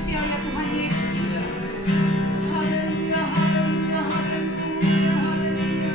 Sial ya Tuhan Yesus. Haleluya, haleluya, haleluya, haleluya.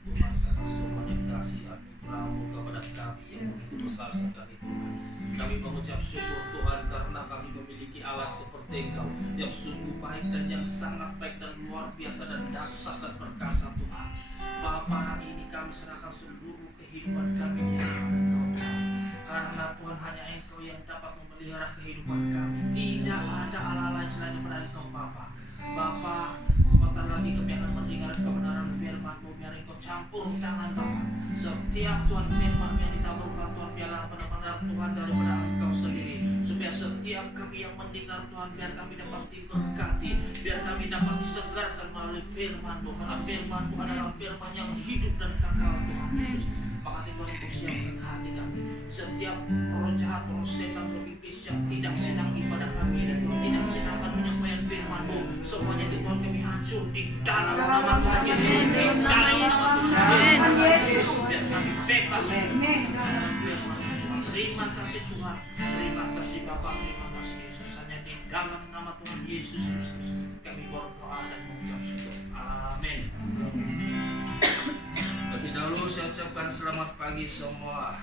Tuhan karena semuanya kasih anugerah-Mu kepada kami yang begitu besar sekali Tuhan. Kami mengucap syukur Tuhan karena kami memiliki Allah seperti Engkau yang sungguh baik dan yang sangat baik dan luar biasa dan dahsyat dan perkasa Tuhan. Bapa, ini kami serahkan seluruh kehidupan kami di hadapan Engkau Tuhan. Karena Tuhan hanya Engkau yang dapat memelihara kehidupan kami. Tidak ada Allah lain selain daripada Engkau Bapa. Bapa, sebentar lagi kami akan mendengar kebenaran firman-Mu. Biar Engkau campur tangan Bapa. Setiap Tuhan firman yang ditaburkan Tuhan biarlah benar-benar Tuhan daripada Engkau sendiri. Supaya setiap kami yang mendengar Tuhan biar kami dapat diberkati. Biar kami dapat disegarkan melalui firman-Mu. Karena firman-Mu adalah firman yang hidup dan kekal Tuhan Yesus. Maka Tuhan Engkau siapkan hati kami. Setiap roh jahat, roh setan, roh iblis yang tidak senang ibadah kami dan tidak senang akan penyampaian firman-Mu, semuanya itu Tuhan kami hancur di dalam nama Tuhan Yesus. Di dalam nama Tuhan Yesus. Biar kami bebas. Terima kasih Tuhan. Terima kasih Bapa. Terima kasih Yesus. Hanya di dalam nama Tuhan Yesus Kristus kami berdoa dan mengucap syukur. Amin. Lebih dahulu saya ucapkan selamat pagi semua.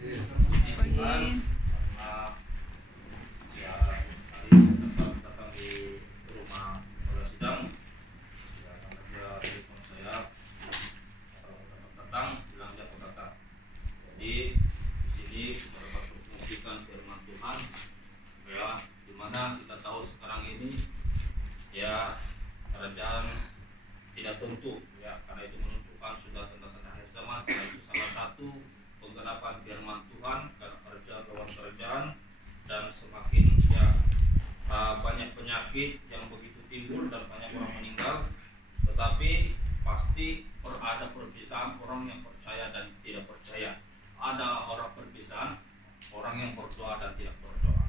Puji Tuhan, karena ya hari ini dapat datang di rumah Polres Sidang. Ya, karena dia telepon saya dapat datang, bilang dia akan datang. Jadi di sini kita dapat berfungsikan firman Tuhan. Ya, dimana kita tahu sekarang ini ya kerajaan tidak tentu, ya karena itu menunjukkan sudah tanda-tanda akhir zaman. Karena itu salah satu penggerapan firman Tuhan karena kerajaan lawan kerajaan dan semakin ya banyak penyakit yang begitu timbul dan banyak orang meninggal, tetapi pasti ada perbedaan orang yang percaya dan tidak percaya. Ada orang perbedaan orang yang berdoa dan tidak berdoa.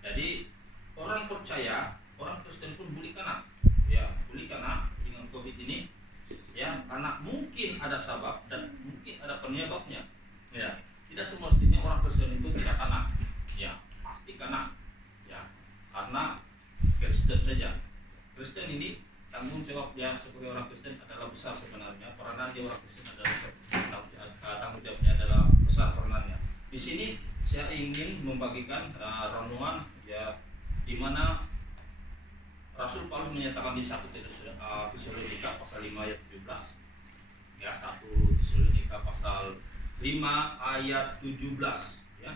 Jadi orang percaya, orang Kristen pun boleh kena, ya boleh kena dengan COVID ini, ya karena mungkin ada sebab dan mungkin ada penyebabnya. Ya, tidak semestinya orang Kristen itu tidak kena. Ya, pasti kena. Ya, karena Kristen saja. Kristen ini tanggung jawab dia sebagai orang Kristen adalah besar sebenarnya. Peranan dia orang Kristen adalah tanggung jawabnya adalah besar peranannya. Di sini saya ingin membagikan renungan ya di mana Rasul Paulus menyatakan di 1 Tesalonika pasal 5 ayat 17. Ya, 1 Tesalonika pasal 5 ayat 17 ya.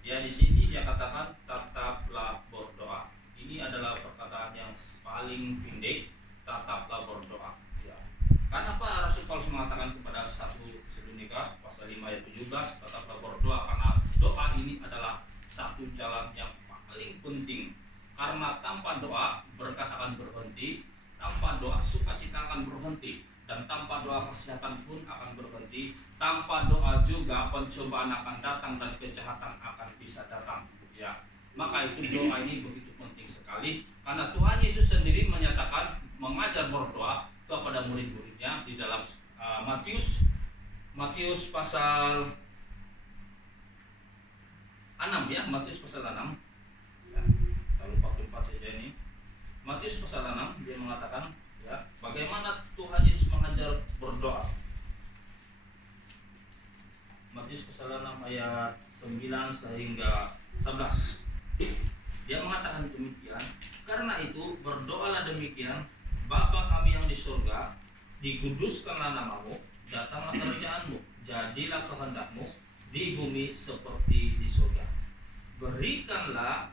Ya di sini dia katakan tetaplah berdoa. Ini adalah perkataan yang paling pendek, tetaplah berdoa ya. Kenapa Rasul Paulus mengatakan kepada 1 Tesalonika pasal 5 ayat 17 tetaplah berdoa? Karena doa ini adalah satu jalan yang paling penting. Karena tanpa doa berkat akan berhenti, tanpa doa sukacita akan berhenti, dan tanpa doa kesehatan pun akan berhenti. Tanpa doa juga pencobaan akan datang dan kejahatan akan bisa datang ya. Maka itu doa ini begitu penting sekali karena Tuhan Yesus sendiri menyatakan mengajar berdoa kepada murid-muridnya di dalam Matius pasal 6 ya, Matius pasal 6 ya, lalu 44 saja ini. Matius pasal 6 dia mengatakan ya, bagaimana Tuhan Yesus mengajar berdoa. Matius pasal 6 ayat 9 sehingga 11. Dia mengatakan demikian, karena itu berdoalah demikian, Bapa kami yang di surga, dikuduskanlah namamu, datanglah kerajaanmu, jadilah kehendakmu di bumi seperti di surga. Berikanlah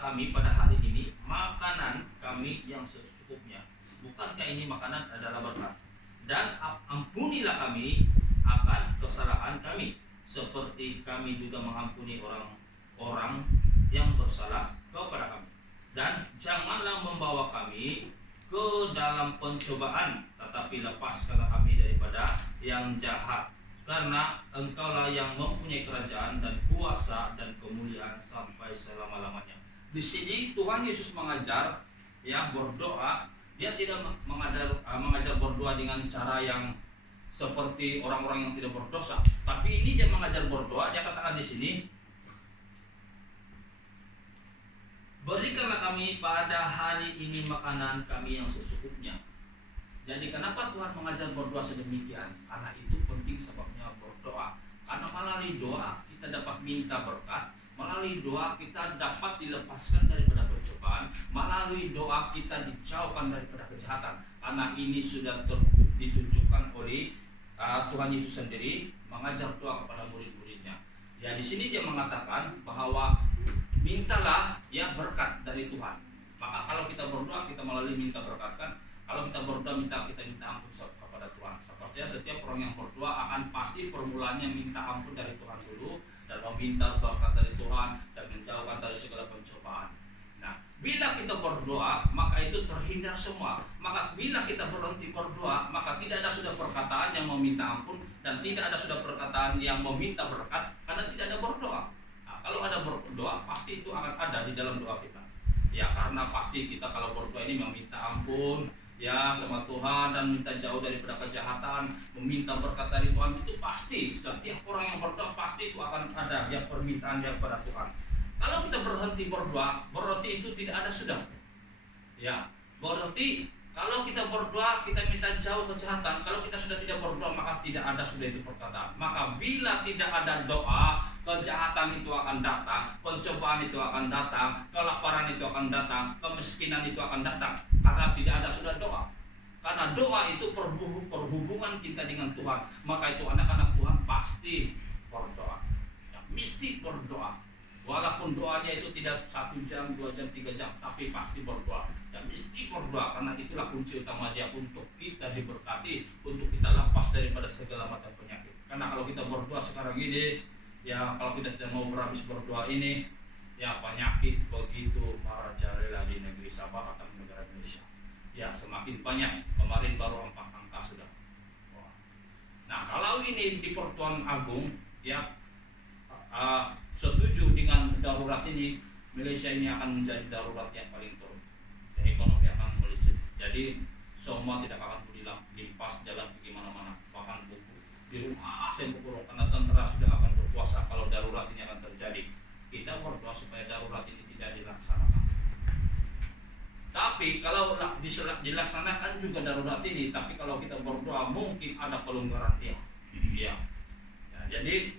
kami pada hari ini makanan kami yang secukupnya. Bukankah ini makanan adalah berkat? Dan ampunilah kami akan kesalahan kami, seperti kami juga mengampuni orang-orang yang bersalah kepada kami. Dan janganlah membawa kami ke dalam pencobaan, tetapi lepaskanlah kami daripada yang jahat. Karena Engkaulah yang mempunyai kerajaan dan kuasa dan kemuliaan sampai selama-lamanya. Di sini Tuhan Yesus mengajar ya berdoa. Dia tidak mengajar berdoa dengan cara yang seperti orang-orang yang tidak berdosa. Tapi ini dia mengajar berdoa. Dia katakan di sini, berikanlah kami pada hari ini makanan kami yang secukupnya. Jadi kenapa Tuhan mengajar berdoa sedemikian? Karena itu penting sebabnya berdoa. Karena melalui doa kita dapat minta berkat, melalui doa kita dapat dilepaskan daripada pencobaan, melalui doa kita dijauhkan daripada kejahatan. Karena ini sudah ditunjukkan oleh Tuhan Yesus sendiri mengajar doa kepada murid-muridnya. Ya, di sini dia mengatakan bahwa mintalah ya berkat dari Tuhan. Maka kalau kita berdoa kita melalui minta berkat kan. Kalau kita berdoa kita minta ampun kepada Tuhan. Sepertinya setiap orang yang berdoa akan pasti permulaannya minta ampun dari Tuhan dulu dan meminta berkat dari Tuhan dan menjauhkan dari segala pencobaan. Nah, bila kita berdoa maka itu terhindar semua. Maka bila kita berhenti berdoa maka tidak ada sudah perkataan yang meminta ampun dan tidak ada sudah perkataan yang meminta berkat karena tidak ada berdoa. Nah, kalau ada berdoa pasti itu akan ada di dalam doa kita. Ya, karena pasti kita kalau berdoa ini meminta ampun ya sama Tuhan dan minta jauh daripada kejahatan, meminta berkat dari Tuhan, itu pasti setiap orang yang berdoa pasti itu akan ada ya permintaan daripada Tuhan. Kalau kita berhenti berdoa berarti itu tidak ada sudah ya, berarti kalau kita berdoa kita minta jauh kejahatan, kalau kita sudah tidak berdoa maka tidak ada sudah itu perkataan. Maka bila tidak ada doa, kejahatan itu akan datang, pencobaan itu akan datang, kelaparan itu akan datang, kemiskinan itu akan datang. Karena tidak ada sudah doa. Karena doa itu perhubungan kita dengan Tuhan. Maka itu anak-anak Tuhan pasti berdoa ya, mesti berdoa. Walaupun doanya itu tidak 1 jam, 2 jam, 3 jam, tapi pasti berdoa. Dan mesti berdoa karena itulah kunci utama dia untuk kita diberkati, untuk kita lepas daripada segala macam penyakit. Karena kalau kita berdoa sekarang ini, ya kalau kita tidak mau berhabis berdoa ini, ya penyakit begitu merajalela di negeri Sabah atau negara Indonesia. Ya semakin banyak. Kemarin baru 4 angka sudah. Nah kalau ini di Pertuan Agung, ya setuju dengan darurat ini, Malaysia ini akan menjadi darurat yang paling turun. Dan ekonomi akan melejit. Jadi semua tidak akan dilimpas jalan pergi mana-mana. Bahkan buku di rumah saya buku karena tentara sudah akan berkuasa kalau darurat ini akan terjadi. Kita berdoa supaya darurat ini tidak dilaksanakan. Tapi kalau dilaksanakan juga darurat ini, tapi kalau kita berdoa mungkin ada pelonggaran dia. Ya. Ya, jadi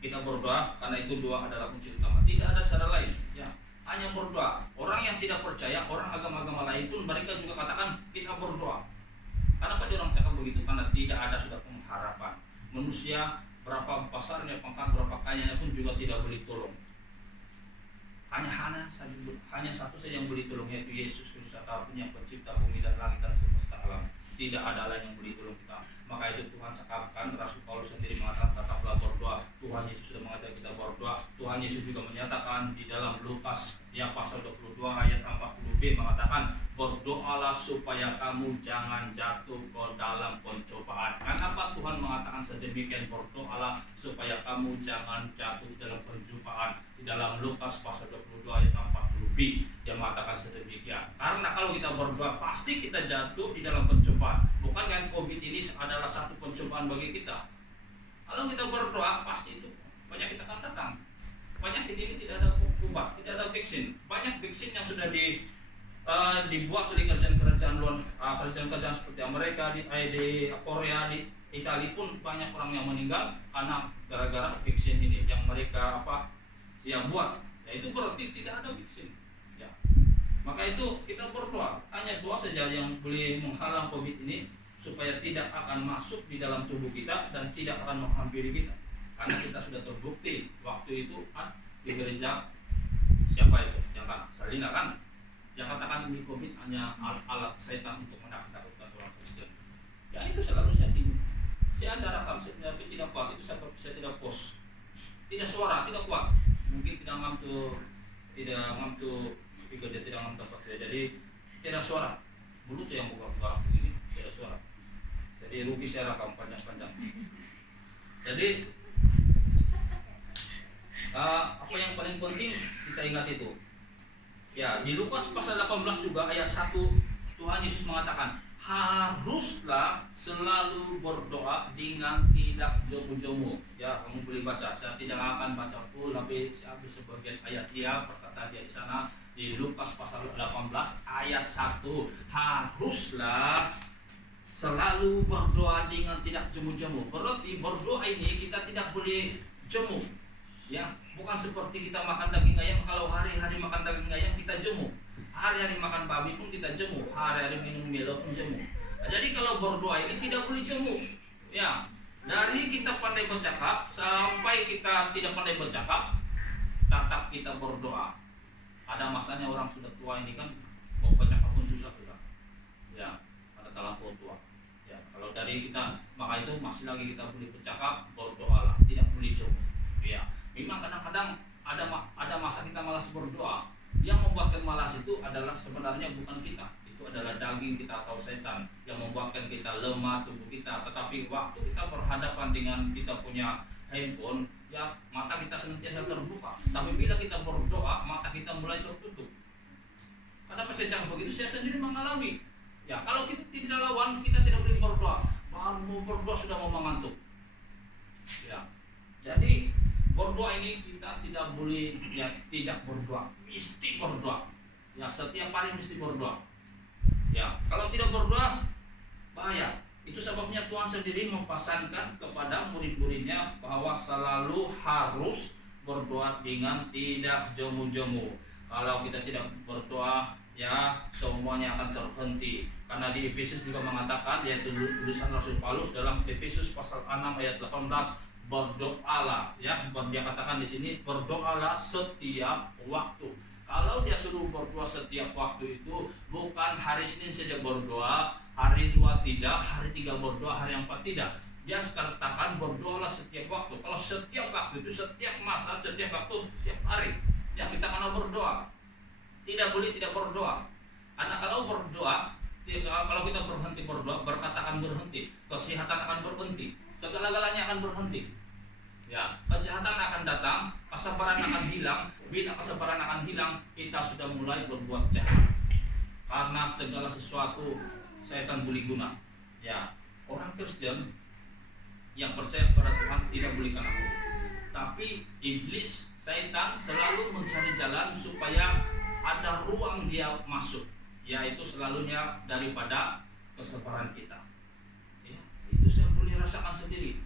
kita berdoa karena itu doa adalah kunci utama. Tidak ada cara lain. Ya. Hanya berdoa. Orang yang tidak percaya, orang agama-agama lain pun mereka juga katakan kita berdoa. Kenapa dia orang cakap begitu? Karena tidak ada sudah pengharapan. Manusia berapa besarnya pangkat, berapa kayanya pun juga tidak boleh tolong. Hanya satu saja yang boleh tolong, yaitu Yesus Kristus punya pencipta bumi dan langit dan semesta alam. Tidak ada lain yang boleh tolong kita. Maka itu Tuhan cakapkan, Rasul Paulus sendiri mengatakan tetaplah berdoa. Tuhan Yesus sudah mengajar kita berdoa. Tuhan Yesus juga menyatakan di dalam Lukas ya pasal 22 ayat 40b mengatakan berdoalah supaya kamu jangan jatuh ke dalam pencobaan. Kenapa Tuhan mengatakan sedemikian? Berdoalah supaya kamu jangan jatuh dalam pencobaan. Di dalam Lukas pasal 22 ayat 40b yang mengatakan sedemikian. Karena kalau kita berdoa pasti kita jatuh di dalam pencobaan. Bukan kan COVID ini adalah satu pencobaan bagi kita. Kalau kita berdoa pasti itu penyakit akan datang. Penyakit ini tidak ada obat, tidak ada vaksin. Banyak vaksin yang sudah dibuat oleh kerajaan-kerajaan luar, kerajaan-kerajaan seperti Amerika, di Korea, di Italia pun banyak orang yang meninggal karena gara-gara vaksin ini yang mereka buat. Ya itu berarti tidak ada vaksin. Ya. Maka itu kita berdoa, hanya doa saja yang boleh menghalang COVID ini supaya tidak akan masuk di dalam tubuh kita dan tidak akan menghampiri kita. Karena kita sudah terbukti waktu itu di gereja siapa itu? Yang Salina kan? Yang katakan ini COVID hanya alat setan untuk menakut-nakutkan orang Kristen. Ya itu selalu saya tinggi. Saya ada rakam tapi tidak kuat. Itu saya tidak post. Tidak suara, tidak kuat. Mungkin tidak ngantuk speaker dia tidak ngantuk saya. Jadi tidak suara. Mulut saya yang buka-buka begini tidak suara. Jadi rugi saya rakam panjang-panjang. Jadi apa yang paling penting kita ingat itu. Ya, di Lukas pasal 18 juga ayat 1 Tuhan Yesus mengatakan, haruslah selalu berdoa dengan tidak jemu-jemu. Ya, kamu boleh baca. Saya tidak akan baca full, tapi saya ambil sebagian ayat dia, perkataan dia di sana di Lukas pasal 18 ayat 1. Haruslah selalu berdoa dengan tidak jemu-jemu. Berarti berdoa ini kita tidak boleh jemu. Ya, bukan seperti kita makan daging ayam, kalau hari-hari makan daging ayam kita jemu. Hari-hari makan babi pun kita jemu, hari-hari minum Milo pun jemu. Nah, jadi kalau berdoa ini tidak boleh jemu. Ya, dari kita pandai bercakap sampai kita tidak pandai bercakap, tetap kita berdoa. Ada masanya orang sudah tua ini kan mau bercakap pun susah kita. Ya, ada terlampau tua. Ya, kalau dari kita maka itu masih lagi kita boleh bercakap, berdoalah, tidak boleh jemu. Ya, memang kadang-kadang ada masa kita malas berdoa. Yang membuatkan malas itu adalah sebenarnya bukan kita, itu adalah daging kita atau setan yang membuatkan kita lemah tubuh kita. Tetapi waktu kita berhadapan dengan kita punya handphone, ya mata kita senantiasa terbuka. Tapi bila kita berdoa, mata kita mulai tertutup. Kenapa saya cakap begitu? Saya sendiri mengalami. Ya, kalau kita tidak lawan, kita tidak boleh berdoa. Baru mau berdoa sudah mau mengantuk. Ya, jadi berdoa ini kita tidak boleh ya tidak berdoa, mesti berdoa. Ya, setiap hari mesti berdoa. Ya, kalau tidak berdoa bahaya. Itu sebabnya Tuhan sendiri mempasankan kepada murid-muridnya bahwa selalu harus berdoa dengan tidak jemu-jemu. Kalau kita tidak berdoa, ya semuanya akan terhenti. Karena di Efesus juga mengatakan, yaitu tulisan Rasul Paulus dalam Efesus pasal 6 ayat 18, berdoalah, ya, dia katakan di sini berdoalah setiap waktu. Kalau dia suruh berdoa setiap waktu itu bukan hari Senin saja berdoa, hari 2 tidak, hari 3 berdoa, hari 4 tidak. Dia katakan berdoalah setiap waktu. Kalau setiap waktu itu setiap masa, setiap waktu, setiap hari, ya kita kena berdoa. Tidak boleh tidak berdoa. Karena kalau berdoa, kalau kita berhenti berdoa, berkata akan berhenti, kesehatan akan berhenti, segala-galanya akan berhenti. Ya, kejahatan akan datang, kesabaran akan hilang. Bila kesabaran akan hilang, kita sudah mulai berbuat jahat. Karena segala sesuatu setan boleh guna. Ya, orang Kristen yang percaya kepada Tuhan tidak boleh kena kutuk. Tapi iblis, setan selalu mencari jalan supaya ada ruang dia masuk. Yaitu selalunya daripada kesabaran kita. Ya, itu saya boleh rasakan sendiri.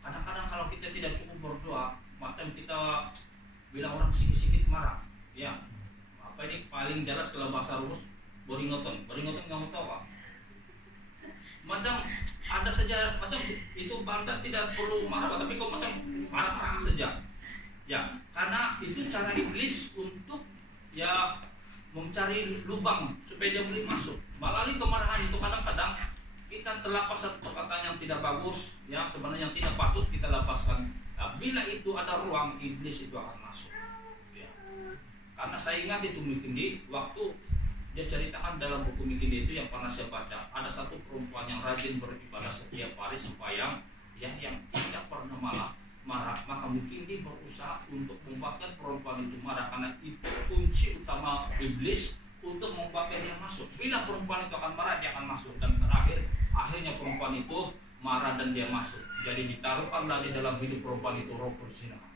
Kadang-kadang kalau kita tidak cukup berdoa, macam kita bilang orang sikit-sikit marah, ya apa ini paling jelas kalau bahasa rumus beringoton kamu tahu apa? Macam ada saja, macam itu Anda tidak perlu marah, tapi kok macam marah-marah saja, ya karena itu cara iblis untuk ya mencari lubang supaya dia boleh masuk. Melalui kemarahan itu kadang-kadang kita terlepas satu perkataan yang tidak bagus, ya sebenarnya yang tidak patut kita lepaskan. Nah, bila itu ada ruang, iblis itu akan masuk. Ya. Karena saya ingat itu Mikindi, waktu dia ceritakan dalam buku Mikindi itu yang pernah saya baca, ada satu perempuan yang rajin beribadah setiap hari sembahyang, yang tidak pernah marah. Maka Mikindi berusaha untuk membuatkan perempuan itu marah, karena itu kunci utama iblis untuk membuatkan dia masuk. Bila perempuan itu akan marah, dia akan masuk, dan akhirnya perempuan itu marah dan dia masuk. Jadi ditaruhkanlah di dalam hidup perempuan itu roh perzinahan.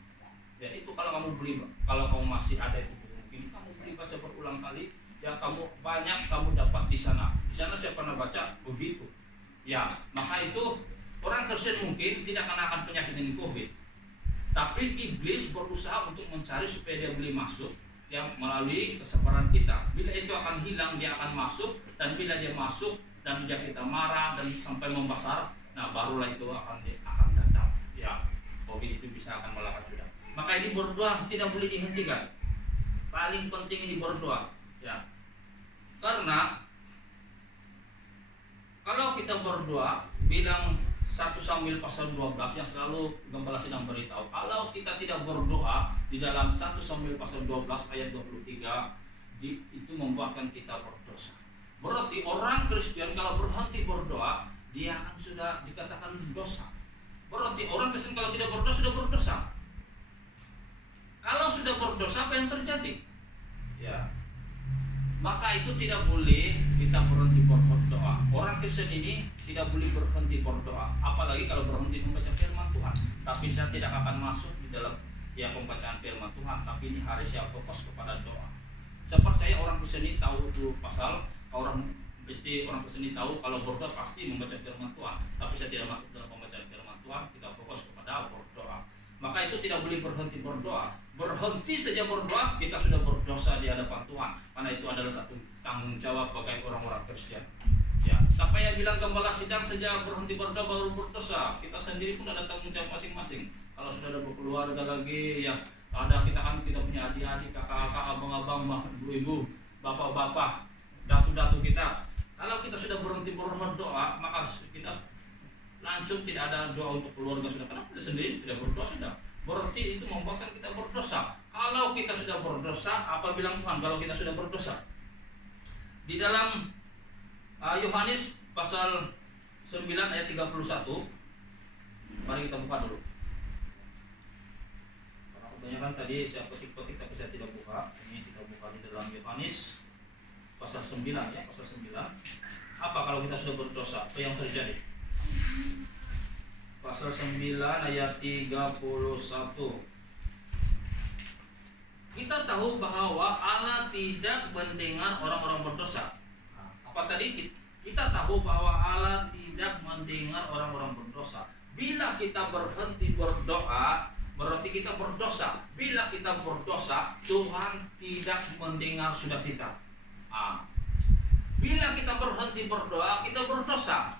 Ya itu kalau kamu masih ada itu mungkin kamu boleh baca berulang kali. Ya kamu dapat di sana. Di sana saya pernah baca begitu. Ya maka itu orang Kristen mungkin tidak akan penyakit ini COVID. Tapi iblis berusaha untuk mencari supaya dia boleh masuk. Yang melalui kesabaran kita. Bila itu akan hilang, dia akan masuk, dan bila dia masuk dan dia kita marah dan sampai membesar, nah barulah itu akan datang. Ya, COVID itu bisa akan melakukan sudah. Maka ini berdoa tidak boleh dihentikan. Paling penting ini berdoa. Ya, karena kalau kita berdoa, bilang 1 Samuel pasal 12 yang selalu Gembala sedang beritahu, kalau kita tidak berdoa di dalam 1 Samuel pasal 12 ayat 23 itu membuatkan kita berdosa. Berarti orang Kristen kalau berhenti berdoa, dia akan sudah dikatakan dosa. Berarti orang Kristen kalau tidak berdoa sudah berdosa. Kalau sudah berdosa apa yang terjadi? Ya, maka itu tidak boleh kita berhenti berdoa. Orang Kristen ini tidak boleh berhenti berdoa, apalagi kalau berhenti membaca firman Tuhan. Tapi saya tidak akan masuk di dalam pembacaan firman Tuhan, tapi ini harus saya fokus kepada doa. Saya percaya orang Kristen ini tahu itu pasal, orang Pasti orang Kristen tahu kalau berdoa pasti membaca firman Tuhan. Tapi saya tidak masuk dalam pembacaan firman Tuhan. Kita fokus kepada berdoa. Maka itu tidak boleh berhenti berdoa. Berhenti saja berdoa, kita sudah berdosa di hadapan Tuhan. Karena itu adalah satu tanggung jawab bagi orang-orang Kristen. Ya, siapa yang bilang gembala sidang saja berhenti berdoa baru berdosa? Kita sendiri pun ada tanggung jawab masing-masing. Kalau sudah ada berkeluarga lagi, ya ada kita punya adik-adik, kakak-kakak, abang-abang, ibu-ibu, bapak-bapak, datu-datu kita. Kalau kita sudah berhenti berdoa, maka kita langsung tidak ada doa untuk keluarga sudah. Karena kita sendiri tidak berdoa sudah. Berarti itu membuatkan kita berdosa. Kalau kita sudah berdosa, apa bilang Tuhan kalau kita sudah berdosa? Di dalam Yohanes pasal 9 ayat 31. Mari kita buka dulu. Karena kebanyakan tadi saya petik-petik tapi saya tidak buka. Ini kita buka di dalam Yohanes pasal 9 ya, pasal 9. Apa kalau kita sudah berdosa? Apa yang terjadi? Pasal 9 ayat 31. Kita tahu bahwa Allah tidak mendengar orang-orang berdosa. Apa tadi? Kita tahu bahwa Allah tidak mendengar orang-orang berdosa. Bila kita berhenti berdoa, berarti kita berdosa. Bila kita berdosa, Tuhan tidak mendengar sudah kita. Bila kita berhenti berdoa, kita berdosa.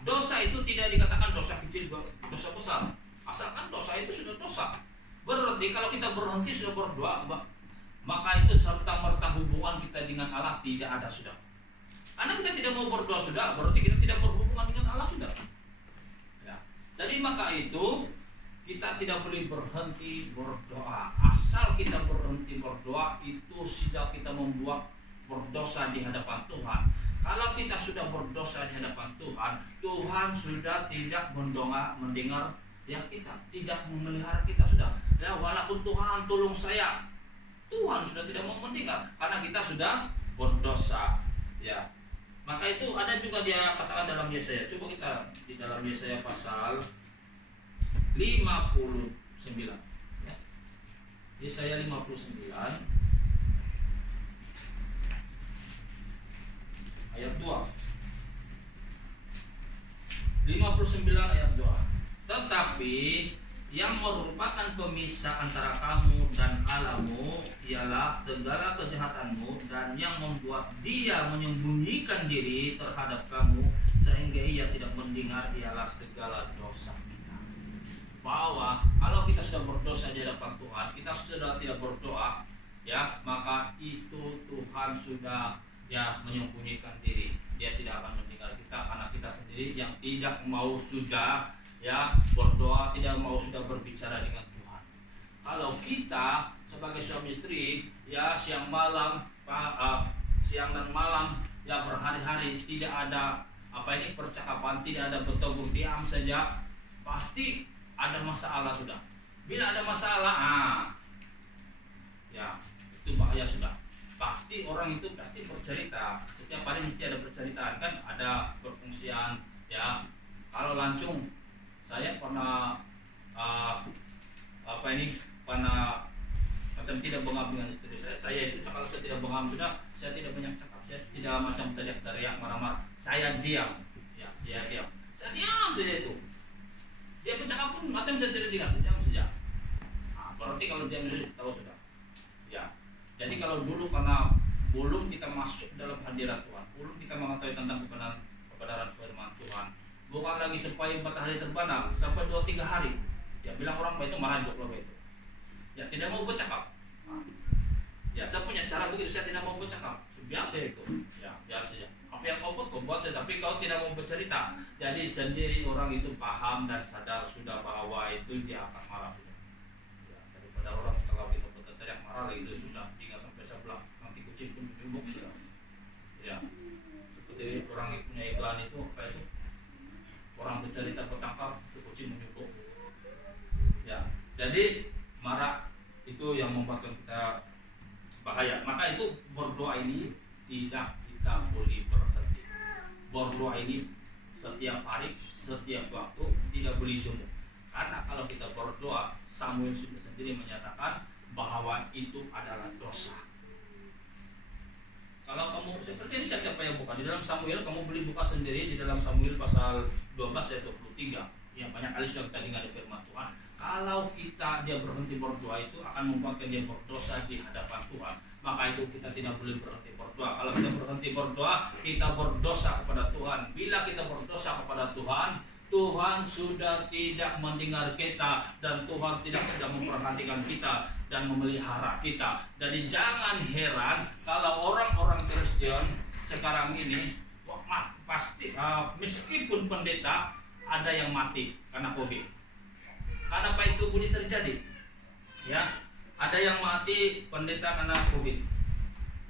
Dosa itu tidak dikatakan dosa kecil, dosa besar. Asalkan dosa itu sudah dosa. Berarti kalau kita berhenti sudah berdoa, maka itu serta-merta hubungan kita dengan Allah tidak ada sudah. Karena kita tidak mau berdoa sudah, berarti kita tidak berhubungan dengan Allah sudah. Ya. Jadi maka itu kita tidak boleh berhenti berdoa. Asal kita berhenti berdoa, itu sudah kita membuat berdosa di hadapan Tuhan. Kalau kita sudah berdosa di hadapan Tuhan, Tuhan sudah tidak mendengar ya kita, tidak memelihara kita sudah. Ya, walaupun Tuhan tolong saya, Tuhan sudah tidak mau mendengar karena kita sudah berdosa. Ya, maka itu ada juga dia katakan dalam Yesaya. Coba kita di dalam Yesaya pasal 59. Ya. Yesaya 59. Ayat 2. 59 ayat 2. Tetapi yang merupakan pemisah antara kamu dan Allahmu ialah segala kejahatanmu, dan yang membuat dia menyembunyikan diri terhadap kamu sehingga ia tidak mendengar ialah segala dosa kita. Bahwa kalau kita sudah berdosa di hadapan Tuhan, kita sudah tidak berdoa, ya, maka itu Tuhan sudah ya menyembunyikan diri. Dia tidak akan mendengar kita karena kita sendiri yang tidak mau sudah ya berdoa, tidak mau sudah berbicara dengan Tuhan. Kalau kita sebagai suami istri ya siang dan malam ya berhari-hari tidak ada percakapan, tidak ada bertegur, diam saja, pasti ada masalah sudah. Bila ada masalah, ya itu bahaya sudah. Pasti orang itu pasti bercerita, setiap hari mesti ada perceritaan kan, ada perfungsian ya. Kalau langsung saya pernah pernah macam tidak bengam dengan istri saya itu kalau saya tidak bengam sudah, saya tidak banyak cakap, saya tidak macam teriak-teriak marah-marah, saya diam ya, saya diam saja itu. Dia bercakap pun macam saya tidak dengar, diam saja. Berarti kalau dia tahu sudah ya. Jadi kalau dulu karena belum kita masuk dalam hadirat Tuhan, belum kita mengetahui tentang kebenaran firman Tuhan, bukan lagi sampai matahari terbenam, sampai 2-3 hari, ya bilang orang itu merajuk loh itu, ya tidak mau bercakap. Ya saya punya cara begitu, saya tidak mau bercakap, biasa itu, ya biasa saja. Apa yang kau buat saya, tapi kau tidak mau bercerita. Jadi sendiri orang itu paham dan sadar sudah bahwa itu dia akan marah sudah. Ya, daripada orang kalau kita berteriak marah lagi itu susah. Sebelah nanti kucing pun menyumbuk sudah. Ya, seperti orang yang punya iklan itu apa itu? Orang bercerita bertangkap, kucing menyumbuk. Ya, jadi marah itu yang membuat kita bahaya. Maka itu berdoa ini tidak kita boleh berhenti. Berdoa ini setiap hari, setiap waktu, tidak boleh jemu. Karena kalau kita berdoa, Samuel sudah sendiri menyatakan bahwa itu adalah dosa. Kalau kamu seperti ini siapa yang buka di dalam Samuel, kamu boleh buka sendiri di dalam Samuel pasal 12 ayat 23. Yang banyak kali sudah kita dengar firman Tuhan. Kalau dia berhenti berdoa itu akan membuatkan dia berdosa di hadapan Tuhan. Maka itu kita tidak boleh berhenti berdoa. Kalau kita berhenti berdoa, kita berdosa kepada Tuhan. Bila kita berdosa kepada Tuhan, Tuhan sudah tidak mendengar kita dan Tuhan tidak sedang memperhatikan kita dan memelihara kita. Jadi jangan heran kalau orang-orang Kristen sekarang ini pasti meskipun pendeta ada yang mati karena COVID. Karena apa itu boleh terjadi? Ya, ada yang mati pendeta karena COVID.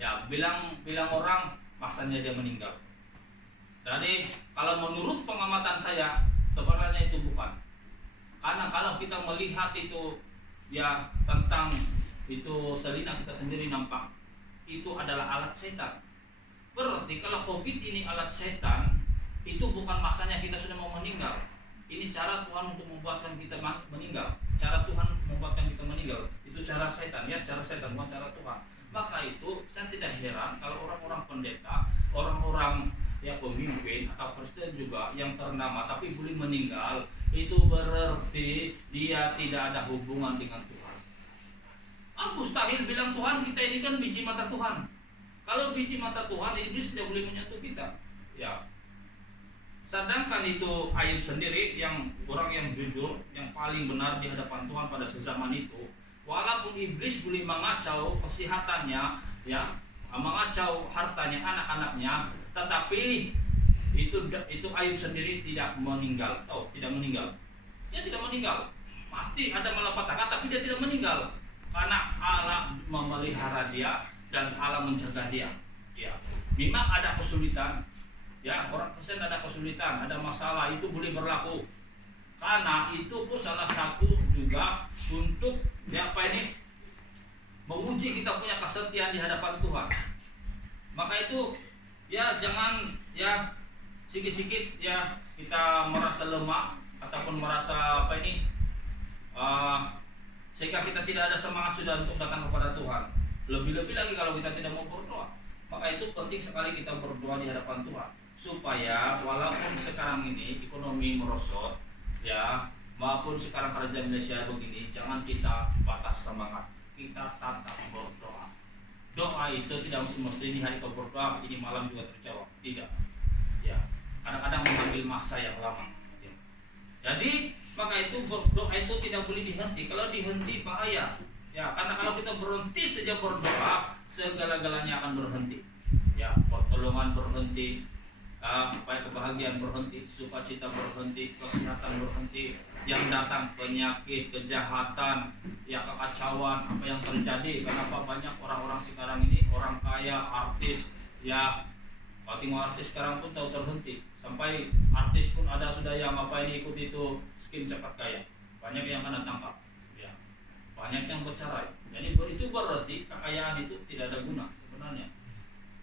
Ya, bilang orang masanya dia meninggal. Jadi kalau menurut pengamatan saya sebenarnya itu bukan. Karena kalau kita melihat itu ya tentang itu selina kita sendiri nampak itu adalah alat setan. Berarti kalau COVID ini alat setan, itu bukan masanya kita sudah mau meninggal. Ini cara Tuhan untuk membuatkan kita meninggal. Cara Tuhan membuatkan kita meninggal. Itu cara setan ya, cara setan bukan cara Tuhan. Maka itu saya tidak heran kalau orang-orang pendeta, orang-orang ya pemimpin atau Kristen juga yang ternama tapi boleh meninggal, itu berarti dia tidak ada hubungan dengan Tuhan. Mustahil bilang Tuhan, kita ini kan biji mata Tuhan. Kalau biji mata Tuhan, iblis tidak boleh menyentuh kita. Ya. Sedangkan itu Ayub sendiri yang orang yang jujur, yang paling benar di hadapan Tuhan pada sezaman itu, walaupun iblis boleh mengacau kesehatannya, ya, mengacau hartanya, anak-anaknya, tetapi itu Ayub sendiri tidak meninggal. Tidak meninggal. Dia tidak meninggal. Pasti ada malapetaka, tapi dia tidak meninggal. Karena Allah memelihara dia dan Allah menjaga dia. Ya. Memang ada kesulitan. Ya, orang Kristen ada kesulitan, ada masalah, itu boleh berlaku. Karena itu pun salah satu juga untuk menguji kita punya kesetiaan di hadapan Tuhan. Maka itu ya jangan ya sikit-sikit ya kita merasa lemah ataupun merasa sehingga kita tidak ada semangat sudah untuk datang kepada Tuhan. Lebih-lebih lagi kalau kita tidak mau berdoa. Maka itu penting sekali kita berdoa di hadapan Tuhan. Supaya walaupun sekarang ini ekonomi merosot ya maupun sekarang kerajaan Malaysia begini, jangan kita patah semangat, kita tetap berdoa. Doa itu tidak mesti di hari kau berdoa ini malam juga terjawab, tidak ya, kadang-kadang mengambil masa yang lama ya. Jadi maka itu doa itu tidak boleh dihenti. Kalau dihenti bahaya ya, karena kalau kita berhenti saja berdoa, segala-galanya akan berhenti ya, pertolongan berhenti, kebahagiaan berhenti, sukacita berhenti, kesehatan berhenti, yang datang penyakit, kejahatan, ya kekacauan, apa yang terjadi. Kenapa banyak orang-orang sekarang ini, orang kaya, artis, ya kalau tengok artis sekarang pun tahu terhenti. Sampai artis pun ada sudah yang ikut itu skim cepat kaya. Banyak yang kena tangkap, ya. Banyak yang bercerai. Jadi itu berarti kekayaan itu tidak ada guna sebenarnya.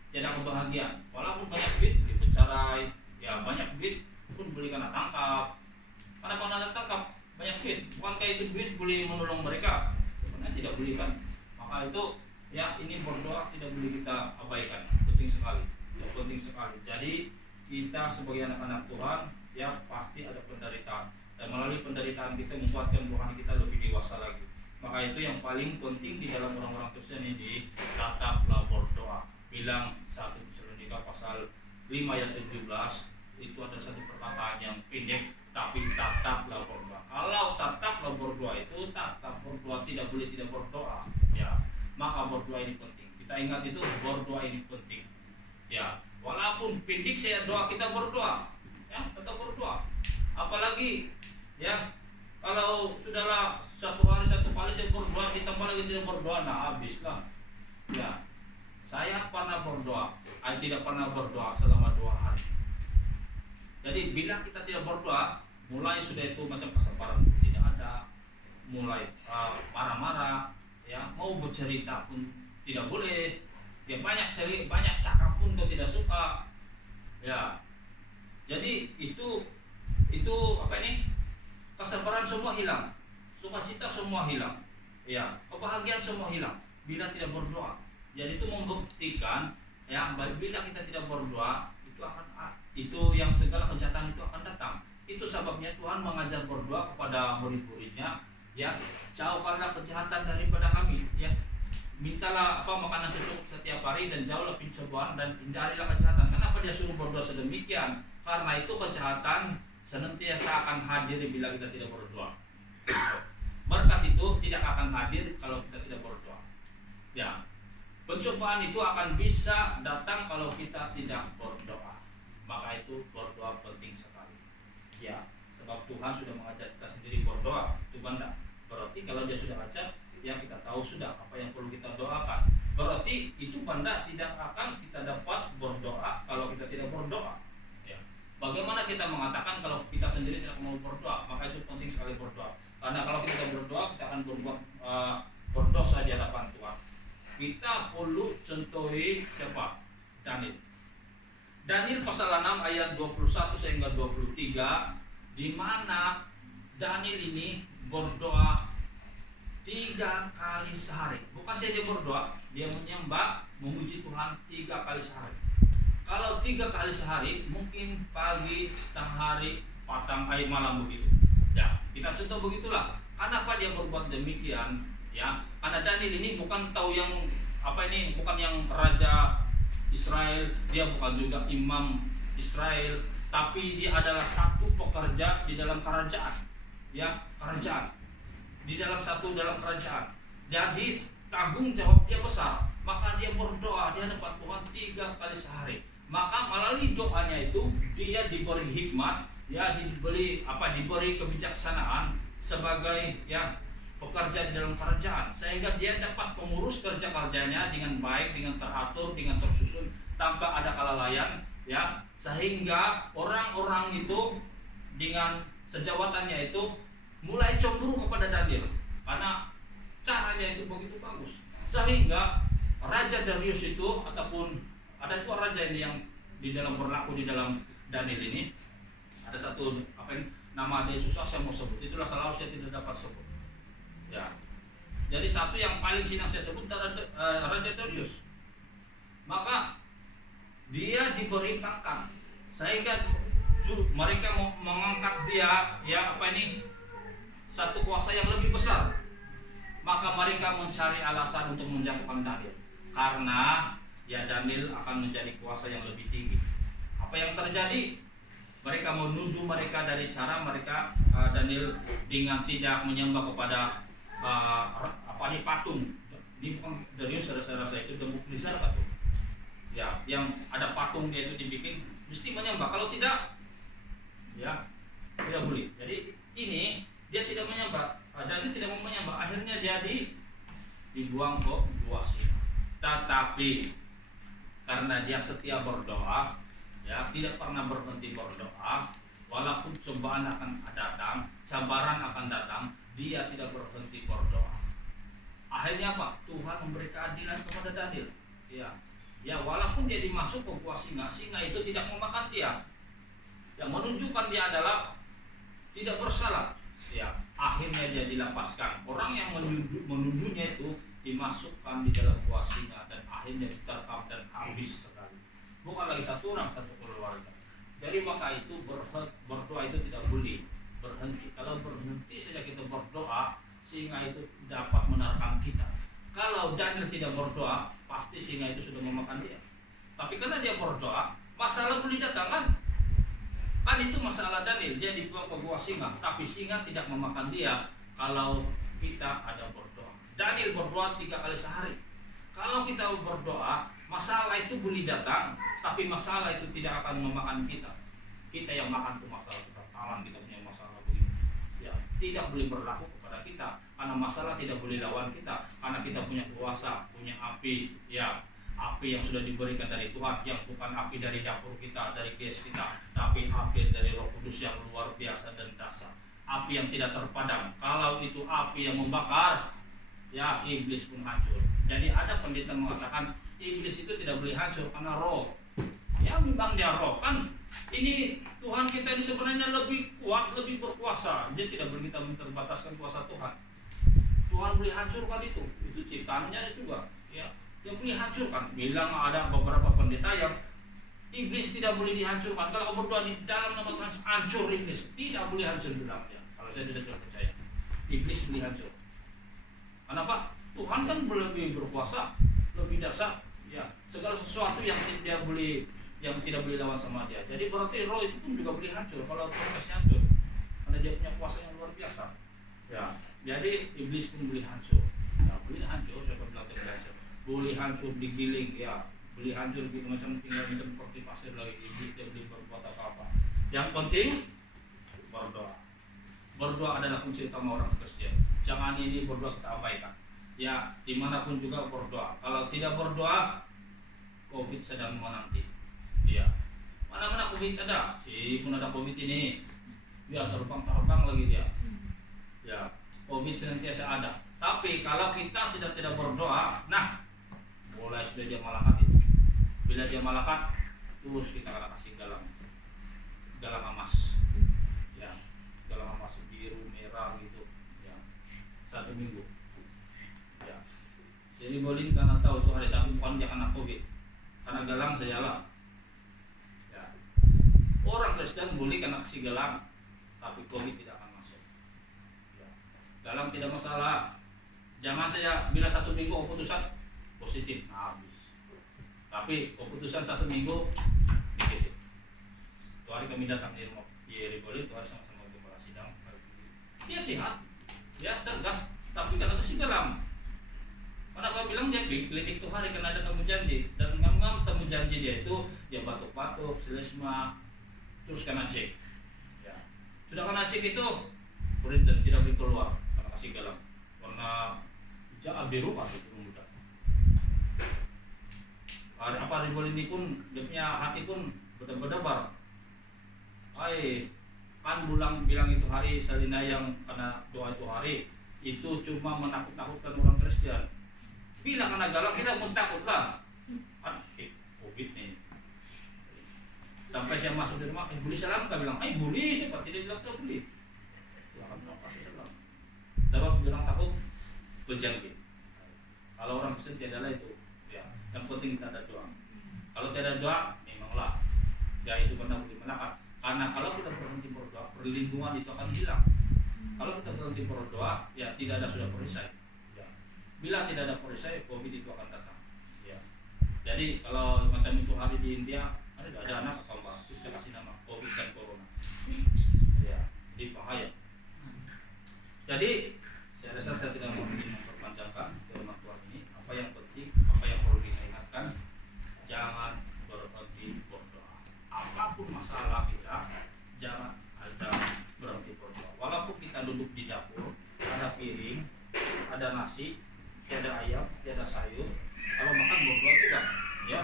Tidak kebahagiaan. Walaupun banyak duit boleh bercerai, ya banyak duit pun boleh kena tangkap. Karena kalau ada tangkap banyak duit, bukan kayak itu duit boleh menolong mereka. Sebenarnya tidak boleh kan. Maka itu ya ini berdoa tidak boleh kita abaikan. Penting sekali. Ya, penting sekali. Jadi kita sebagai anak-anak Tuhan ya pasti ada penderitaan. Dan melalui penderitaan kita membuatkan rohani kita lebih dewasa lagi. Maka itu yang paling penting di dalam orang-orang Kristen ini, tetaplah berdoa. Bilang 1 Tesalonika pasal 5 ayat 17 itu ada satu perkataan yang pendek, tapi tetaplah berdoa. Kalau tetaplah berdoa itu tetap berdoa, tidak boleh tidak berdoa. Ya, maka berdoa ini penting. Kita ingat itu berdoa ini penting. Ya, walaupun pendek saya doa kita berdoa, ya tetap berdoa. Apalagi ya kalau sudahlah satu hari saya berdoa ditambah lagi tidak berdoa, nah habislah. Ya. Saya pernah berdoa, saya tidak pernah berdoa selama 2 hari. Jadi bila kita tidak berdoa, mulai sudah itu macam kesabaran tidak ada, mulai marah-marah, ya mau bercerita pun tidak boleh, ya banyak cakap pun kau tidak suka, ya. Jadi itu kesabaran semua hilang, sukacita semua hilang, ya kebahagiaan semua hilang bila tidak berdoa. Jadi itu membuktikan Ya, bila kita tidak berdoa, itu yang segala kejahatan itu akan datang. Itu sebabnya Tuhan mengajar berdoa kepada murid-muridnya, ya, jauhkanlah kejahatan daripada kami, ya. Mintalah makanan secukup setiap hari dan jauhlah pencobaan dan hindarilah kejahatan. Kenapa dia suruh berdoa sedemikian? Karena itu kejahatan senantiasa akan hadir bila kita tidak berdoa. Berkat itu tidak akan hadir kalau kita tidak berdoa. Ya, pencobaan itu akan bisa datang kalau kita tidak berdoa. Maka itu berdoa penting sekali. Ya, sebab Tuhan sudah mengajar kita sendiri berdoa. Itu benda. Berarti kalau dia sudah ajar, ya kita tahu sudah apa yang perlu kita doakan. Berarti itu benda tidak akan kita dapat berdoa kalau kita tidak berdoa. Ya. Bagaimana kita mengatakan kalau kita sendiri tidak mau berdoa? Maka itu penting sekali berdoa. Karena kalau kita tidak berdoa, kita akan berdosa di hadapan Tuhan. Kita perlu contohi siapa? Daniel. Daniel pasal 6 ayat 21 sehingga 23, di mana Daniel ini berdoa 3 kali sehari. Bukan saja berdoa, dia menyembah, memuji Tuhan 3 kali sehari. Kalau 3 kali sehari, mungkin pagi, tengah hari, petang, hari, malam begitu. Ya, kita contoh begitulah. Kenapa dia berbuat demikian? Ya, karena Daniel ini bukan bukan yang raja Israel, dia bukan juga imam Israel, tapi dia adalah satu pekerja di dalam kerajaan. Ya, kerajaan. Di dalam kerajaan. Jadi tanggung jawab dia besar. Maka dia berdoa di hadapan Tuhan 3 kali sehari. Maka melalui doanya itu dia diberi hikmat, ya, diberi kebijaksanaan sebagai, ya, pekerja di dalam kerajaan, sehingga dia dapat mengurus kerja-kerjanya dengan baik, dengan teratur, dengan tersusun, tanpa ada kelalaian, ya, sehingga orang-orang itu dengan sejawatannya itu mulai cemburu kepada Daniel karena caranya itu begitu bagus, sehingga Raja Darius itu, ataupun ada 2 raja ini yang di dalam berlaku di dalam Daniel ini. Ada satu nama dia susah saya mau sebut, itulah selalu saya tidak dapat sebut. Ya, jadi satu yang paling senang saya sebut adalah Raja Darius. Maka dia diberi pangkat sehingga mereka mau mengangkat dia, ya, satu kuasa yang lebih besar. Maka mereka mencari alasan untuk menjatuhkan Daniel, karena, ya, Daniel akan menjadi kuasa yang lebih tinggi. Apa yang terjadi? Mereka menuduh mereka dari cara mereka Daniel dengan tidak menyembah kepada patung. Ini bukan Darius, saya rasa itu Nebukadnezar atau, ya, yang ada patung dia itu dibikin mesti menyembah. Kalau tidak, ya, tidak boleh. Jadi ini dia tidak menyembah, dan dia tidak mau menyembah. Akhirnya dia dibuang ke gua singa. Tetapi karena dia setia berdoa, ya, tidak pernah berhenti berdoa, walaupun cobaan akan datang, cabaran akan datang, dia tidak berhenti berdoa. Akhirnya apa? Tuhan memberi keadilan kepada Daniel. Ya, ya, walaupun dia dimasuk ke gua singa, singa itu tidak memakan dia. Yang menunjukkan dia adalah tidak bersalah. Ya, akhirnya dia dilepaskan. Orang yang menuduhnya itu dimasukkan di dalam gua singa dan akhirnya diterkam dan habis sekali. Bukan lagi satu orang, satu keluarga. Jadi maka itu berdoa itu tidak boleh berhenti. Kalau berhenti saja kita berdoa, singa itu dapat menerkam kita. Kalau Daniel tidak berdoa, pasti singa itu sudah memakan dia. Tapi karena dia berdoa, masalah boleh datang kan? Kan itu masalah Daniel, dia dibuang ke gua singa, tapi singa tidak memakan dia kalau kita ada berdoa. Daniel berdoa 3 kali sehari. Kalau kita berdoa, masalah itu boleh datang, tapi masalah itu tidak akan memakan kita. Kita yang makan tuh masalah kita, tangan kita punya masalah begini. Ya, tidak boleh berlaku kepada kita, karena masalah tidak boleh lawan kita, karena kita punya kuasa, punya api, ya. Api yang sudah diberikan dari Tuhan, yang bukan api dari dapur kita, dari gas kita, tapi api dari Roh Kudus yang luar biasa dan dahsyat. Api yang tidak terpadam. Kalau itu api yang membakar, ya, iblis pun hancur. Jadi ada pendeta mengatakan iblis itu tidak boleh hancur karena roh. Ya, memang dia roh kan. Ini Tuhan kita ini sebenarnya lebih kuat, lebih berkuasa. Dia tidak boleh kita terbataskan kuasa Tuhan. Tuhan boleh hancurkan itu ciptaannya juga, ya. dia boleh hancurkan. Bilang ada beberapa pendeta yang iblis tidak boleh dihancurkan. Kalau kau berdoa di dalam nama Tuhan, hancur iblis. Tidak boleh hancur bilangnya. Kalau saya tidak percaya, iblis boleh hancur. Kenapa? Tuhan kan lebih berkuasa, lebih dasar. Ya, segala sesuatu yang tidak boleh lawan sama dia. Jadi berarti roh itu pun juga boleh hancur. Kalau Tuhan kasih hancur, karena dia punya kuasa yang luar biasa. Ya, jadi iblis pun boleh hancur. Ya, boleh hancur. Siapa bilang tidak hancur? Boleh hancur, digiling, ya. Boleh hancur gitu macam tinggal macam seperti pasir lagi. Iblis dia boleh berbuat apa-apa. Yang penting berdoa. Berdoa adalah kunci utama orang Kristen. Jangan ini berdoa kita abaikan. Ya, dimanapun juga berdoa. Kalau tidak berdoa, COVID sedang menanti. Ya, mana-mana COVID ada. Si pun ada COVID ini. Dia terbang lagi dia. Ya, COVID senantiasa ada. Tapi kalau kita sudah tidak berdoa, nah, mulai sudah dia malakat itu. Bila dia malakat, terus kita akan kasih galang emas. Ya, galang emas biru, merah gitu. Ya, 1 minggu. Ya, jadi boleh karena tahu itu hari tapi bukan dia kena COVID. Karena galang saya lah. Ya, orang Kristen boleh kena kasih galang, tapi COVID tidak akan masuk. Ya, galang tidak masalah. Jangan saya bila 1 minggu keputusan positif habis. Tapi keputusan 1 minggu negatif. Itu hari kami datang di rumah Ribolin, itu hari sama-sama kepala sidang. Dia sehat, dia cerdas, tapi karena kasih galang. Karena kau bilang dia klinik tuh hari karena ada temu janji dan ngam-ngam temu janji dia itu dia batuk-batuk, selesma, terus kena cek. Ya, sudah kena cek itu dan tidak boleh keluar karena kasih galang. Karena jahat biru atau muda. Apa Ribolin ini pun dia punya hati pun berdebar. Kan bilang itu hari Salina yang kena doa itu hari itu cuma menakut-nakutkan orang Kristen. Bila kena galang kita pun takutlah. COVID nih. Sampai saya masuk di rumah, boleh salam kan bilang, boleh seperti dia bilang tak boleh. Sebab bilang takut berjangkit. Kalau orang Kristen tiada lah itu. Ya, yang penting kita ada doa. Kalau tiada doa, memanglah ya itu benar boleh melakat. Karena kalau kita berhenti berdoa, perlindungan itu akan hilang. Kalau kita berhenti berdoa, ya tidak ada sudah perisai. Ya. Bila tidak ada perisai, COVID itu akan datang. Ya. Jadi kalau macam itu hari di India, ada anak kembang, terus dia kasih nama COVID dan Corona. Ya, jadi bahaya. Jadi saya rasa saya tidak mau memperpanjangkan firman Tuhan ini. Apa yang penting, apa yang perlu kita ingatkan, jangan berhenti berdoa. Apapun masalah kita, jangan ada berhenti berdoa. Walaupun kita duduk di dapur, ada piring, ada nasi, tiada ayam, tiada sayur, kalau makan berdoa juga, ya.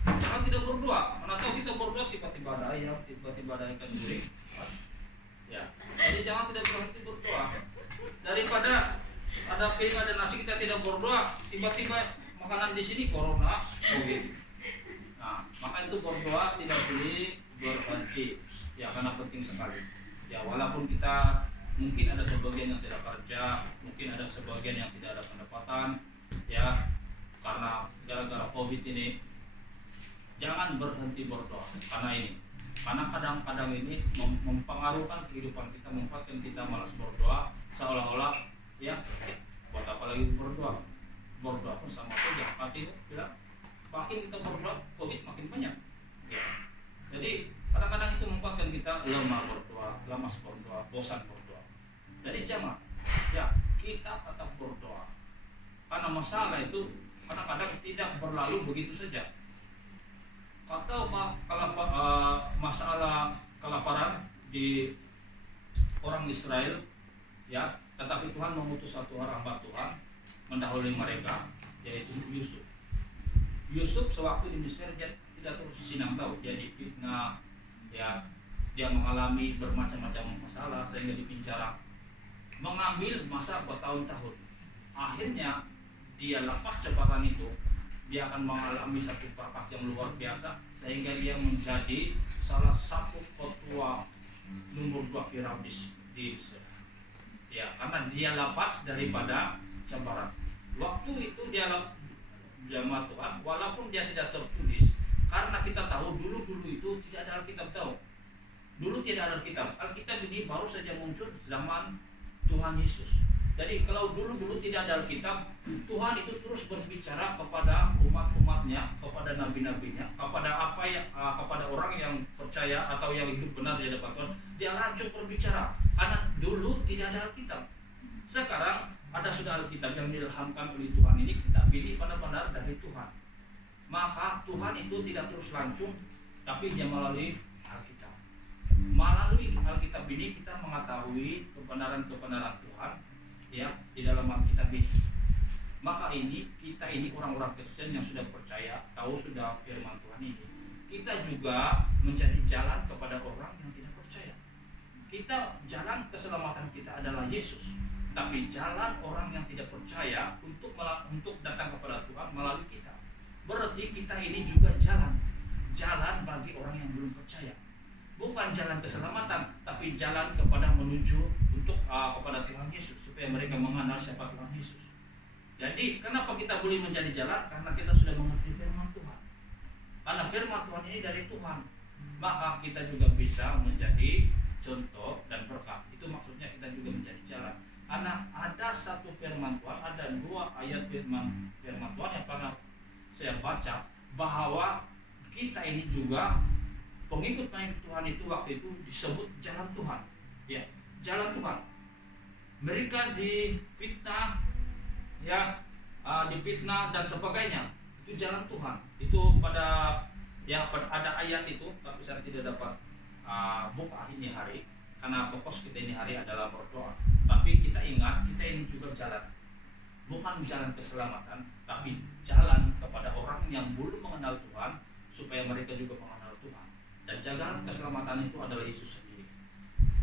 Jangan tidak berdoa. Mana tahu kita berdoa tiba-tiba ada ayam, tiba-tiba ada ikan goreng. Ya, jadi jangan tidak berhenti berdoa. Daripada ada piring, ada nasi kita tidak berdoa, tiba-tiba makanan di sini corona, COVID. Nah, maka itu berdoa tidak boleh berhenti. Ya, karena penting sekali. Ya, walaupun kita mungkin ada sebagian yang tidak kerja, mungkin ada sebagian yang tidak ada pendapatan, ya, karena gara-gara COVID ini, jangan berhenti berdoa. Karena kadang-kadang ini mempengaruhi kehidupan kita, membuatkan kita malas berdoa, seolah-olah ya buat apa lagi berdoa pun sama saja. Artinya bilang makin kita berdoa COVID makin banyak ya. Jadi kadang-kadang itu membuatkan kita lemah berdoa, lemas berdoa, bosan berdoa. Jadi jangan ya kita tetap berdoa, karena masalah itu kadang-kadang tidak berlalu begitu saja. Atau kalau masalah kelaparan di orang Israel, ya, tetapi Tuhan mengutus satu orang hamba Tuhan mendahului mereka, yaitu Yusuf. Yusuf sewaktu di Mesir dia tidak terus sinang tahu, dia difitnah, ya, dia mengalami bermacam-macam masalah sehingga dipenjara, mengambil masa bertahun-tahun. Akhirnya dia lepas cebaran itu. Dia akan mengalami satu berkat yang luar biasa sehingga dia menjadi salah satu ketua nomor 2 Firaun di Mesir. Ya, karena dia lepas daripada cembaran. Waktu itu dia jamaat Tuhan, walaupun dia tidak tertulis, karena kita tahu dulu itu tidak ada Alkitab tahu. Dulu tidak ada Alkitab. Alkitab ini baru saja muncul zaman Tuhan Yesus. Jadi kalau dulu tidak ada Alkitab, Tuhan itu terus berbicara kepada umat-umatnya, kepada nabi-nabinya, kepada orang yang percaya atau yang hidup benar di hadapan Tuhan. Dia langsung berbicara. Karena dulu tidak ada Alkitab. Sekarang ada sudah Alkitab yang diilhamkan oleh Tuhan ini, kita pilih benar-benar dari Tuhan. Maka Tuhan itu tidak terus langsung, tapi dia melalui Alkitab. Melalui Alkitab ini kita mengetahui kebenaran-kebenaran Tuhan, ya, di dalam Alkitab ini. Maka kita ini orang-orang Kristen yang sudah percaya, tahu sudah firman Tuhan ini, kita juga menjadi jalan kepada orang yang tidak percaya. Kita jalan keselamatan kita adalah Yesus, tapi jalan orang yang tidak percaya untuk datang kepada Tuhan melalui kita. Berarti kita ini juga jalan bagi orang yang belum percaya. Bukan jalan keselamatan, tapi jalan kepada menuju kepada Tuhan Yesus, supaya mereka mengenal siapa Tuhan Yesus. Jadi kenapa kita boleh menjadi jalan? Karena kita sudah mengerti firman Tuhan. Karena firman Tuhan ini dari Tuhan, maka kita juga bisa menjadi contoh dan berkat. Itu maksudnya kita juga menjadi jalan. Karena ada satu firman Tuhan, ada 2 ayat firman Tuhan yang pernah saya baca, bahwa kita ini juga pengikut Tuhan itu waktu itu disebut jalan Tuhan, ya, jalan Tuhan. Mereka difitnah, ya, difitnah dan sebagainya, itu jalan Tuhan. Itu ada ayat itu, tapi saya tidak dapat buka ini hari, karena fokus kita ini hari adalah berdoa. Tapi kita ingat, kita ini juga jalan, bukan jalan keselamatan, tapi jalan kepada orang yang belum mengenal Tuhan, supaya mereka juga mengenal Tuhan. Dan jalan keselamatan itu adalah Yesus sendiri.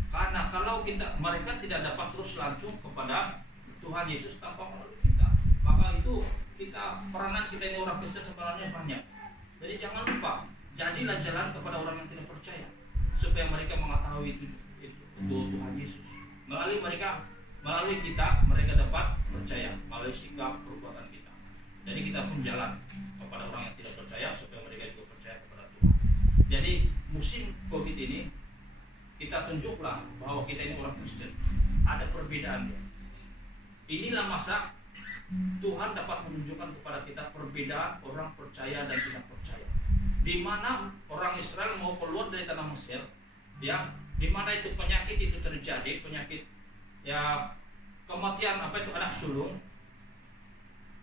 Karena kalau mereka tidak dapat terus langsung kepada Tuhan Yesus tanpa melalui kita, maka itu peranan kita ini orang Kristen sebenarnya banyak. Jadi jangan lupa, jadilah jalan kepada orang yang tidak percaya, supaya mereka mengetahui itu Tuhan Yesus. Melalui kita, mereka dapat percaya melalui sikap perbuatan kita. Jadi kita pun jalan kepada orang yang tidak percaya, supaya mereka juga percaya kepada Tuhan. Jadi musim COVID ini, kita tunjuklah bahwa kita ini orang Kristen, ada perbedaannya. Inilah masa Tuhan dapat menunjukkan kepada kita perbedaan orang percaya dan tidak percaya. Di mana orang Israel mau keluar dari tanah Mesir, ya, di mana itu penyakit itu terjadi, penyakit, ya, kematian anak sulung.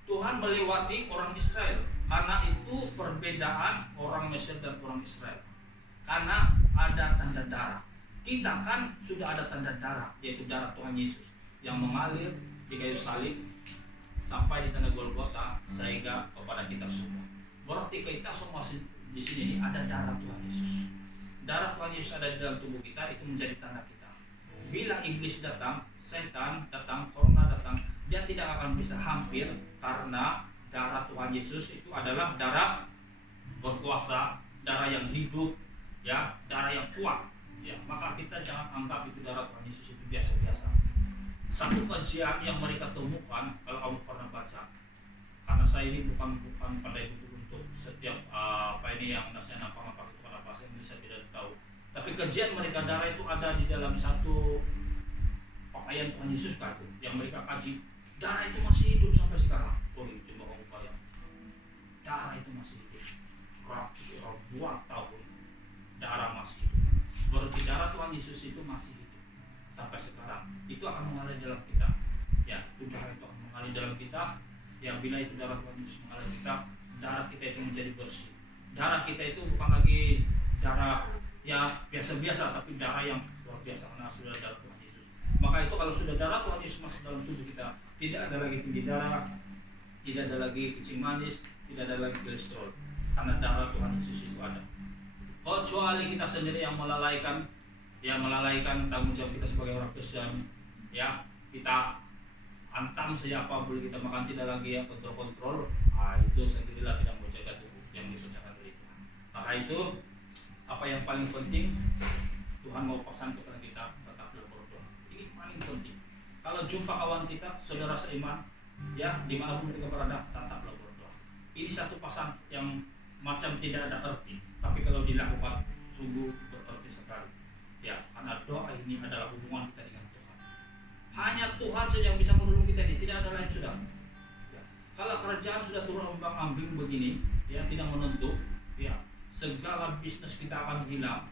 Tuhan melewati orang Israel, karena itu perbedaan orang Mesir dan orang Israel. Karena ada tanda darah. Kita kan sudah ada tanda darah, yaitu darah Tuhan Yesus yang mengalir di kayu salib sampai di tanah Golgota sehingga kepada kita semua. Berarti kita semua di sini ada darah Tuhan Yesus. Darah Tuhan Yesus ada di dalam tubuh kita, itu menjadi tanda kita. Bila iblis datang, setan datang, corona datang, dia tidak akan bisa hampir, karena darah Tuhan Yesus itu adalah darah berkuasa, darah yang hidup, ya, darah yang kuat. Ya, maka kita jangan anggap itu darah Tuhan Yesus itu biasa-biasa. Satu kajian yang mereka temukan, kalau kamu pernah baca, karena saya ini bukan pandai buku untuk setiap yang saya nampak itu pada bahasa Inggris saya tidak tahu. Tapi kajian mereka darah itu ada di dalam satu pakaian Tuhan Yesus itu yang mereka kaji. Darah itu masih hidup sampai sekarang. Oh, coba kamu bayang. Darah itu masih hidup. Ribuan tahun darah masih hidup. Berarti darah Tuhan Yesus itu masih hidup sampai sekarang. Itu akan mengalir dalam kita. Ya, itu darah itu akan mengalir dalam kita. Ya, bila itu darah Tuhan Yesus mengalir kita, darah kita itu menjadi bersih. Darah kita itu bukan lagi darah ya biasa-biasa, tapi darah yang luar biasa karena sudah darah Tuhan Yesus. Maka itu kalau sudah darah Tuhan Yesus masuk dalam tubuh kita, tidak ada lagi tinggi darah, tidak ada lagi kencing manis, tidak ada lagi kolesterol, karena darah Tuhan Yesus itu ada. Kecuali kita sendiri yang melalaikan tanggung jawab kita sebagai orang Kristen, ya, kita antam saja apa boleh kita makan, tidak lagi ya kontrol. Itu sendirilah tidak menjaga tubuh yang dipercayakan oleh Tuhan. Maka itu apa yang paling penting Tuhan mau pesan kepada kita, tetaplah berdoa. Ini paling penting. Kalau jumpa kawan kita, saudara seiman, ya, dimanapun mereka berada, tetaplah berdoa. Ini satu pasang yang macam tidak ada arti, tapi kalau dilakukan sungguh berarti sekali. Ya, karena doa ini adalah hubungan kita dengan Tuhan. Hanya Tuhan saja yang bisa menolong kita ini, tidak ada lain sudah. Ya. Kalau kerajaan sudah turun ombang-ambing begini, ya tidak menentu, ya segala bisnis kita akan hilang,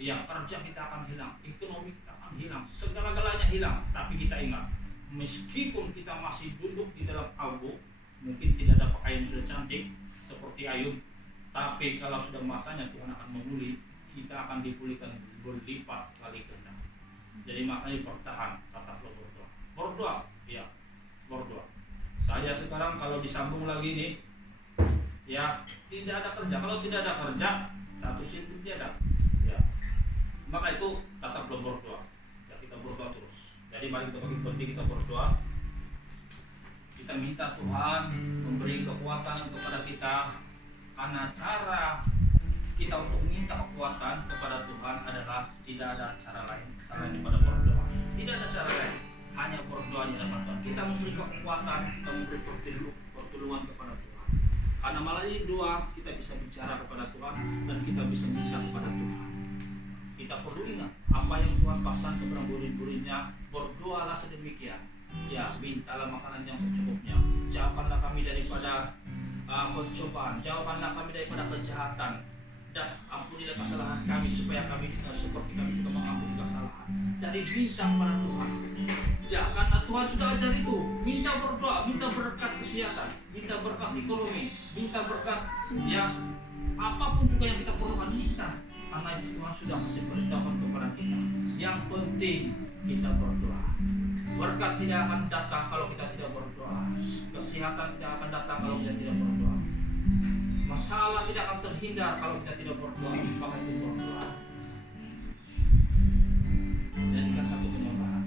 ya kerja kita akan hilang, ekonomi kita akan hilang, segala-galanya hilang. Tapi kita ingat, meskipun kita masih duduk di dalam abu, mungkin tidak ada pakaian sudah cantik seperti Ayub, tapi kalau sudah masanya Tuhan akan memulih, kita akan dipulihkan berlipat kali ganda. Jadi makanya bertahan, tetaplah berdoa. Berdoa, ya, berdoa. Saya sekarang kalau disambung lagi nih, ya tidak ada kerja. Kalau tidak ada kerja, satu simpul tiada. Ya, maka itu tetaplah berdoa. Ya kita berdoa terus. Jadi mari kita bagi penting kita berdoa. Kita minta Tuhan memberi kekuatan kepada kita, karena cara kita untuk minta kekuatan kepada Tuhan adalah tidak ada cara lain selain daripada berdoa. Tidak ada cara lain, hanya berdoa di hadapan Tuhan. Kita memberi kekuatan, kita memberi pertolongan kepada Tuhan. Karena melalui doa kita bisa bicara kepada Tuhan dan kita bisa minta kepada Tuhan. Kita perlu ingat apa yang Tuhan pesan kepada murid-muridnya, berdoalah sedemikian. Ya, mintalah makanan yang secukupnya. Jauhkanlah kami daripada pencobaan, jauhkanlah kami daripada kejahatan, dan ampunilah kesalahan kami supaya kami seperti kami juga mengampuni kesalahan. Jadi minta kepada Tuhan. Ya, karena Tuhan sudah ajar itu. Minta berdoa, minta berkat kesehatan, minta berkat ekonomi, minta berkat ya apapun juga yang kita perlukan minta. Karena itu Tuhan sudah masih beritahukan kepada kita. Yang penting kita berdoa. Berkat tidak akan datang kalau kita tidak berdoa. Kesehatan tidak akan datang kalau kita tidak berdoa. Masalah tidak akan terhindar kalau kita tidak berdoa. Maka itu berdoa. Jadikan satu penyembahan.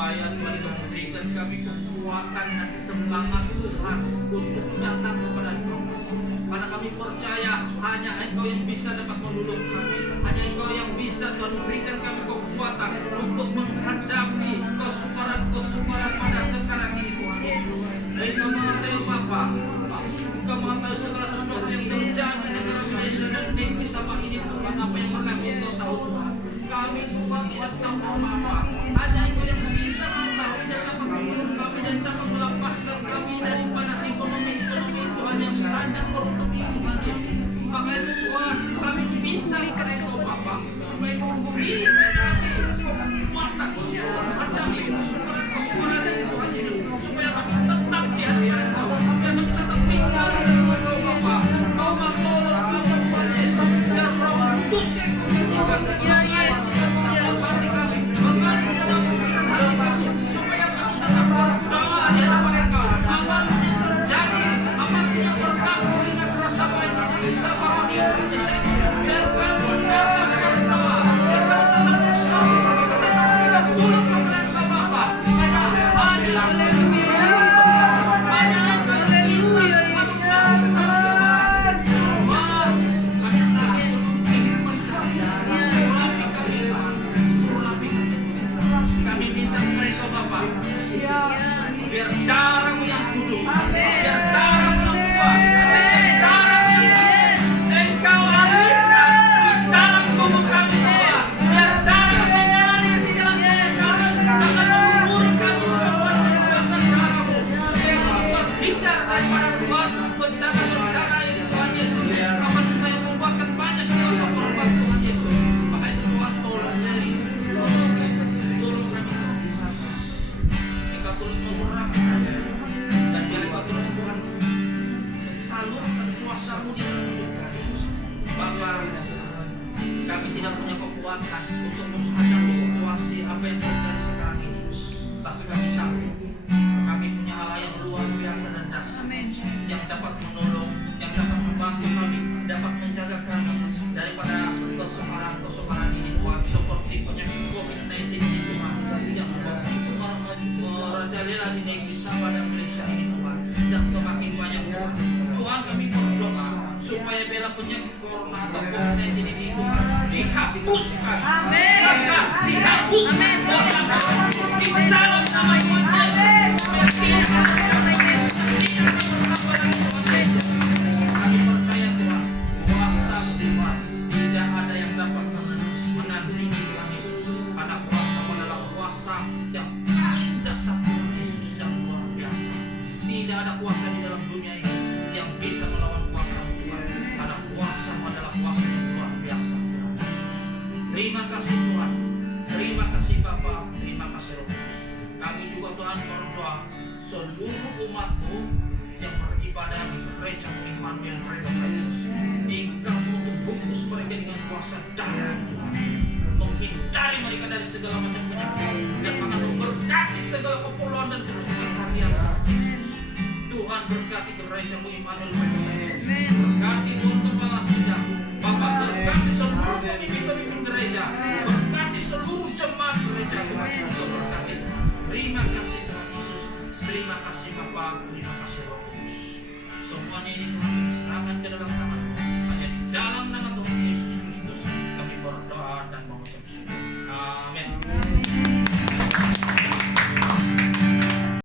supaya Tuhan Engkau memberikan kami kekuatan dan semangat Tuhan untuk datang kepada Engkau. Karena kami percaya hanya Engkau yang bisa dapat menolong kami. Hanya Engkau yang bisa Tuhan memberikan kami kekuatan untuk menghadapi kesukaran-kesukaran pada sekarang ini Tuhan Yesus. Engkau mengetahui Bapa, Engkau mengetahui segala sesuatu yang terjadi di negara Malaysia dan negeri sama ini Tuhan. Apa yang pernah Engkau tahu Tuhan. Kami Tuhan tahu Bapa. Hanya Engkau yang bisa mengetahui dan dapat menolong kami dan dapat melepaskan kami daripada ekonomi Tuhan yang sangat korupsi Tuhan Yesus. Maka itu Tuhan kami minta kepada Engkau Bapa supaya Engkau beri kami kekuatan menghadapi kesukaran Tuhan Yesus, supaya kami tetap di hadapan Engkau, supaya kami tetap tinggal di hadapan Engkau Bapa. Kau menolong kami Tuhan Yesus dan Roh Kudus yang menjadikan hati kami mengalir di dalam pikiran hati kami, supaya kami tetap berdoa di hadapan Engkau. Apapun yang terjadi, apapun yang berlaku dengan rasa baik ini bisa Bapa di Indonesia, biar kami tetap berdoa, biar kami tetap bersyukur, kita tetap minta tolong kepada Engkau Bapa. Hanya kami minta mereka Bapa, biar darah-Mu yang kudus, biar darah-Mu yang kuat, darah-Mu yang kudus, Engkau alirkan di dalam tubuh kami Tuhan, biar darah mengalir di dalam tubuh kami, akan mengumuri kami semua dengan kuasa darah-Mu, supaya kami terhindar daripada Tuhan bencana-bencana ini Tuhan Yesus, apa supaya membuatkan banyak korban Tuhan Yesus. Maka itu Tuhan tolong kami, tolong kami Engkau terus menggerakkan dan biar Engkau terus Tuhan salurkan kuasa-Mu di dalam hidup kami. Bapa, kami tidak punya kekuatan untuk menghadapi situasi apa yang terjadi sekarang ini, tapi kami tahu kami punya Allah yang luar biasa dan dahsyat yang dapat menolong, yang dapat membantu kami, dapat menjaga kami daripada kesukaran ini Tuhan, seperti penyakit COVID-19 ini Tuhan, yang merajalela di negeri Sabah dan Malaysia ini Tuhan, dan semakin banyak Tuhan kami berdoa supaya bela penyakit corona atau COVID-19 ini Tuhan dihapuskan, dihapuskan di dalam nama Tuhan Yesus, supaya tidak kami percaya Tuhan, kuasa-Mu Tuhan tidak ada yang dapat menandingi Tuhan Yesus, karena kuasa-Mu adalah kuasa yang paling dasar Tuhan Yesus yang luar biasa. Tidak ada kuasa di dalam dunia ini yang bisa melawan kuasa-Mu Tuhan, karena kuasa-Mu adalah kuasa yang luar biasa Tuhan Yesus. Terima kasih Tuhan, terima kasih Bapa, terima kasih Roh Kudus. Kami juga Tuhan berdoa seluruh umat-Mu yang beribadah di gereja Immanuel Freedom Church, Engkau untuk bungkus mereka dengan kuasa darah Tuhan, menghindari mereka dari segala macam penyakit dan akan memberkati segala keperluan dan kecukupan harian Yesus. Tuhan berkati gereja-Mu Immanuel Freedom Church, berkati Tuhan kepala sidang Bapa, berkati seluruh pemimpin-pemimpin gereja, berkati seluruh jemaat gereja Tuhan, Engkau berkati. Terima kasih Tuhan Yesus, terima kasih Bapa, terima kasih Roh Kudus. Semuanya ini Tuhan